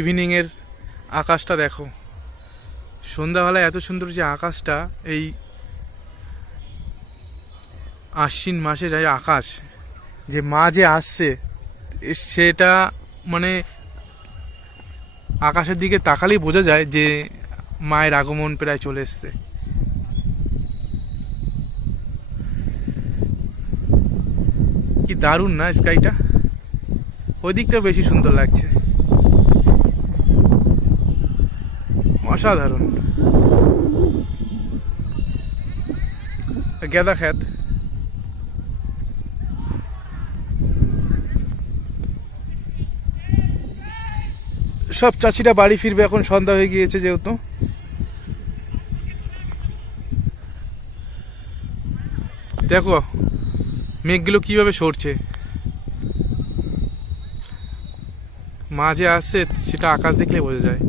ইভিনিংয়ের আকাশটা দেখো, সন্ধ্যাবেলায় এত সুন্দর যে আকাশটা, এই আশ্বিন মাসের এই আকাশ, যে মা যে আসছে সেটা মানে আকাশের দিকে তাকালেই বোঝা যায় যে মায়ের আগমন প্রায় চলে এসছে। কি দারুণ না স্কাইটা, ওই দিকটা বেশি সুন্দর লাগছে, অসাধারণ। গেদা খ্যাত, সব চাষিরা বাড়ি ফিরবে, এখন সন্ধ্যা হয়ে গিয়েছে যেহেতু। দেখো মেঘগুলো কিভাবে সরছে, মা যে আসছে সেটা আকাশ দেখলে বোঝা যায়।